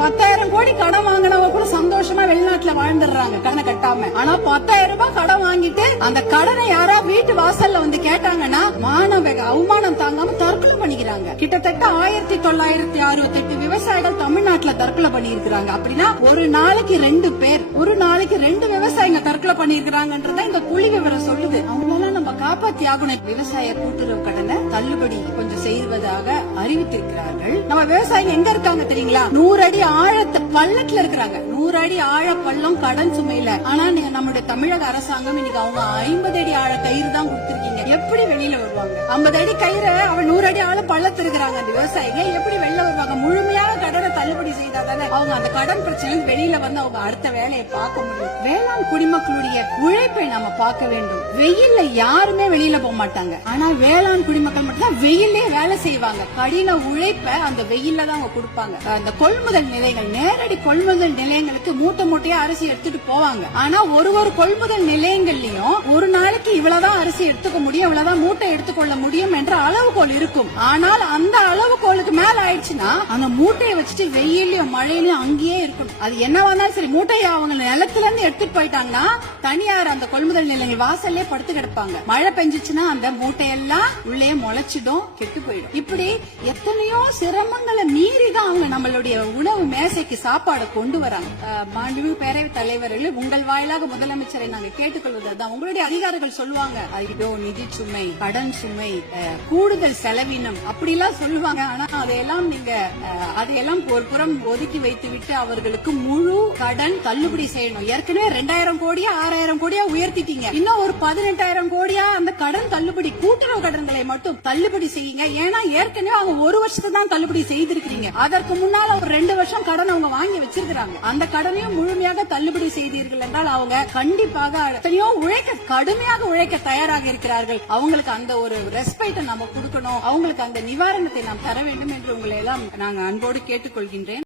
10,000 கோடி கடன் வாங்கினவங்க கூட சந்தோஷமா வெளிநாட்டுல வாழ்ந்துடுறாங்க கடனை கட்டாம. ஆனா 10,000 ரூபாய் கடன் வாங்கிட்டு அந்த கடனை யாரா வீட்டு வாசல்ல வந்து கேட்டாங்கன்னா அவமானம் தாங்காம தற்கொலை பண்ணிக்கிறாங்க. கிட்டத்தட்ட 1968 விவசாயிகள் தமிழ்நாட்டுல தற்கொலை பண்ணி இருக்கிறாங்க. அப்படின்னா ஒரு நாளைக்கு 2 பேர், ஒரு நாளைக்கு 2 விவசாயிங்க தற்கொலை பண்ணி இருக்கிறாங்கன்றத இந்த புள்ளி விவரம் சொல்லுது. அவங்களெல்லாம் நம்ம காப்பாத்தி ஆகணும். விவசாய கூட்டுறவு கடனை தள்ளுபடி கொஞ்சம் செய்வதாக அறிவித்திருக்கிறார்கள். நம்ம விவசாயிகள் எங்க இருக்காங்க தெரியுங்களா? 100 அடி ஆழத்து பள்ளத்துல இருக்கிறாங்க. 100 அடி ஆழ பள்ளம் கடன் சுமையில. ஆனா நம்முடைய தமிழக அரசாங்கம் இன்னைக்கு அவங்க 50 அடி ஆழ கயிறு தான் கொடுத்திருக்கீங்க. எப்படி வெளியில வருவாங்க? 50 அடி கயிறை அவன் 100 அடி ஆழ பள்ளத்து இருக்கிறாங்க. அந்த விவசாயிகள் எப்படி வெளில வருவாங்க? முழுமையாக கடனை தள்ளுபடி செய்தாதானே அவங்க அந்த கடன் பிரச்சனை வெளியில வந்து அவங்க அடுத்த வேலையை பார்க்க முடியும். வேளாண் குடிமக்களுடைய உழைப்பை நாம பார்க்க வேண்டும். வெயில்ல யாருமே வெளியில போக மாட்டாங்க. ஆனா வேளாண் குடிமக்கள் மட்டும் தான் வெயிலே வேலை செய்வாங்க. கடின உழைப்ப அந்த வெயில்ல தான் அவங்க கொடுப்பாங்க. அந்த கொள்முதல் நிலையங்கள், நேரடி கொள்முதல் நிலையங்களுக்கு மூட்டை மூட்டையா அரிசி எடுத்துட்டு போவாங்க. ஆனா ஒரு கொள்முதல் நிலையங்கள்லயும் ஒரு நாளைக்கு இவ்வளவுதான் அரிசி எடுத்துக்க முடியும், இவ்வளவுதான் மூட்டை எடுத்துக்கொள்ள முடியும் என்ற அளவுகோல் இருக்கும். ஆனால் அந்த அளவுகோலுக்கு மேல ஆயிடுச்சுன்னா அந்த மூட்டையை வச்சுட்டு வெயிலையும் மழையிலும் அங்கேயே இருக்கணும். அது என்னவானாலும் சரி, மூட்டையை அவங்க நிலத்துல இருந்து எடுத்துட்டு போயிட்டாங்கன்னா தனியார் அந்த கொள்முதல் நிலையங்கள் வாசல்லே படுத்து கிடப்பாங்க. மழை பெஞ்சிச்சுன்னா அந்த மூட்டையெல்லாம் உள்ளே முளைச்சிடும், கெட்டு போயிடும். இப்படி எத்தனையோ சிரமங்களை மீறி தான் அவங்க நம்மளுடைய உணவு மேசைக்கு சாப்பாடு கொண்டு வராங்க. மாண்புமிகு பேரவைத் தலைவர்கள், உங்கள் வாயிலாக முதலமைச்சரை நாங்கள் கேட்டுக்கொள்வதுதான், உங்களுடைய அதிகாரிகள் சொல்லுவாங்க, ஐயோ நிதி சுமை, கடன் சுமை, கூடுதல் செலவினம் அப்படி எல்லாம் சொல்லுவாங்க. ஆனா அதையெல்லாம் நீங்க அதையெல்லாம் ஒரு புறம் ஒதுக்கி வைத்து விட்டு அவர்களுக்கு முழு கடன் தள்ளுபடி செய்யணும். ஏற்கனவே 2000 கோடியா 6000 கோடியா உயர்த்திட்டீங்க. இன்னும் ஒரு 18,000 கோடியா அந்த கடன் தள்ளுபடி, கூட்டுறவு கடன்களை மட்டும் தள்ளுபடி செய்யுங்க. ஏன்னா ஏற்கனவே அவங்க 1 வருஷத்தை தான் தள்ளுபடி செய்திருக்கிறீங்க. அதற்கு முன்னால ஒரு 2 வருஷம் கடன் அவங்க வாங்கி வச்சிருக்காங்க. அந்த கடனையும் முழுமையாக தள்ளுபடி செய்தீர்கள் என்றால் அவங்க கண்டிப்பாக எத்தனையோ கடுமையாக உழைக்க தயாராக இருக்கிறார்கள். அவங்களுக்கு அந்த ஒரு ரெஸ்பெக்ட் நம்ம கொடுக்கணும், அவங்களுக்கு அந்த நிவாரணத்தை நாம் தர வேண்டும் என்று உங்களை எல்லாம் நாங்கள் அன்போடு கேட்டுக்கொள்கின்றேன்.